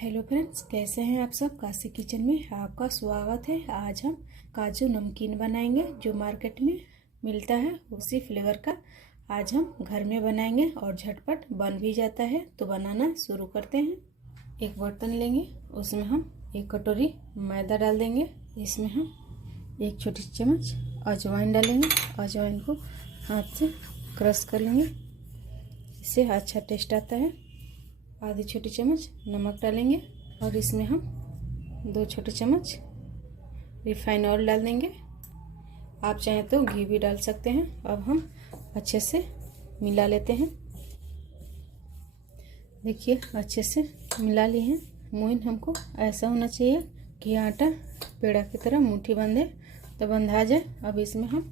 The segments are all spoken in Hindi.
हेलो फ्रेंड्स, कैसे हैं आप सब। काशी किचन में आपका स्वागत है। आज हम काजू नमकीन बनाएंगे जो मार्केट में मिलता है उसी फ्लेवर का आज हम घर में बनाएंगे और झटपट बन भी जाता है। तो बनाना शुरू करते हैं। एक बर्तन लेंगे, उसमें हम 1 कटोरी मैदा डाल देंगे। इसमें हम 1 छोटी चम्मच अजवाइन डालेंगे। अजवाइन को हाथ से क्रश कर लेंगे, इससे अच्छा टेस्ट आता है। आधी छोटी चम्मच नमक डालेंगे और इसमें हम 2 छोटे चम्मच रिफाइंड ऑयल डाल देंगे। आप चाहें तो घी भी डाल सकते हैं। अब हम अच्छे से मिला लेते हैं। देखिए अच्छे से मिला लिए हैं। मोइन हमको ऐसा होना चाहिए कि आटा पेड़ा की तरह मुट्ठी बंधे तो बंधा जाए। अब इसमें हम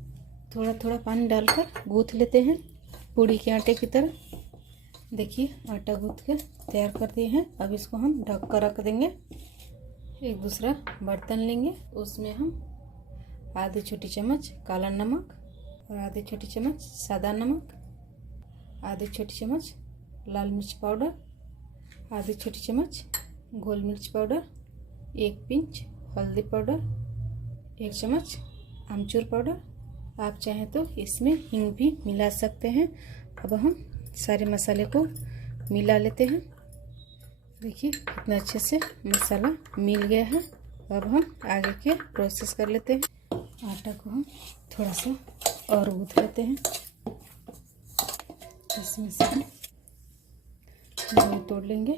थोड़ा थोड़ा पानी डालकर गूँथ लेते हैं पूड़ी के आटे की तरह। देखिए आटा गूँथ के तैयार कर दिए हैं। अब इसको हम ढक कर रख देंगे। एक दूसरा बर्तन लेंगे, उसमें हम आधी छोटी चम्मच काला नमक और आधी छोटी चम्मच सादा नमक, आधी छोटी चम्मच लाल मिर्च पाउडर, आधी छोटी चम्मच गोल मिर्च पाउडर, 1 पिंच हल्दी पाउडर, 1 चम्मच आमचूर पाउडर। आप चाहें तो इसमें हींग भी मिला सकते हैं। अब हम सारे मसाले को मिला लेते हैं। देखिए कितना अच्छे से मसाला मिल गया है। अब हम आगे के प्रोसेस कर लेते हैं। आटा को हम थोड़ा सा और गूँथ लेते हैं। इसमें से हम लोई तोड़ लेंगे,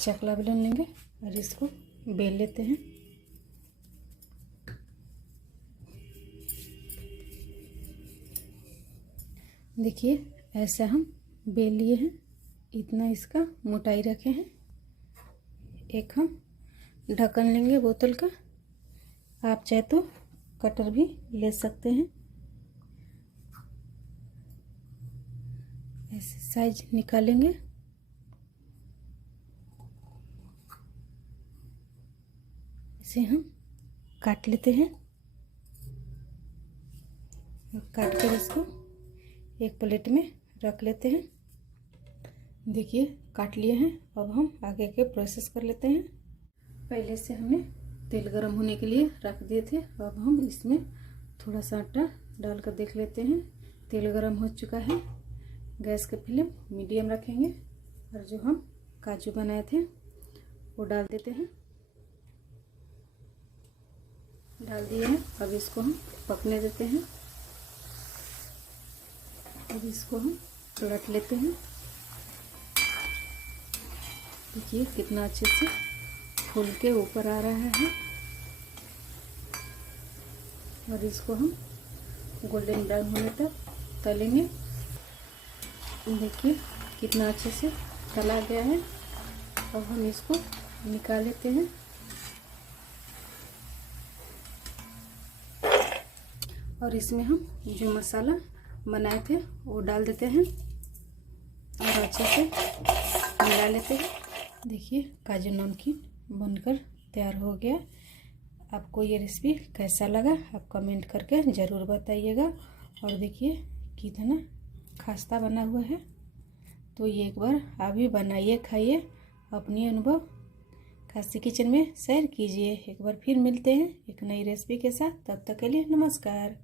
चकला बेलन लेंगे और इसको बेल लेते हैं। देखिए ऐसा हम बेल लिए हैं। इतना इसका मोटाई रखे हैं। एक हम ढक्कन लेंगे बोतल का। आप चाहे तो कटर भी ले सकते हैं। ऐसे साइज निकालेंगे। इसे हम काट लेते हैं। काट कर इसको एक प्लेट में रख लेते हैं। देखिए काट लिए हैं। अब हम आगे के प्रोसेस कर लेते हैं। पहले से हमने तेल गरम होने के लिए रख दिए थे। अब हम इसमें थोड़ा सा आटा डालकर देख लेते हैं। तेल गरम हो चुका है। गैस का फ्लेम मीडियम रखेंगे और जो हम काजू बनाए थे वो डाल देते हैं। डाल दिए हैं। अब इसको हम पकने देते हैं। अब इसको हम पलट लेते हैं। देखिए कितना अच्छे से फूल के ऊपर आ रहा है। और इसको हम गोल्डन ब्राउन होने तक तलेंगे। देखिए कितना अच्छे से तला गया है। अब हम इसको निकाल लेते हैं। और इसमें हम जो मसाला बनाए थे वो डाल देते हैं और अच्छे से मिला लेते हैं। देखिए काजू नमकीन बनकर तैयार हो गया। आपको ये रेसिपी कैसा लगा आप कमेंट करके ज़रूर बताइएगा। और देखिए कितना खास्ता बना हुआ है। तो ये एक बार आप भी बनाइए, खाइए, अपनी अनुभव काशी किचन में शेयर कीजिए। एक बार फिर मिलते हैं एक नई रेसिपी के साथ। तब तक के लिए नमस्कार।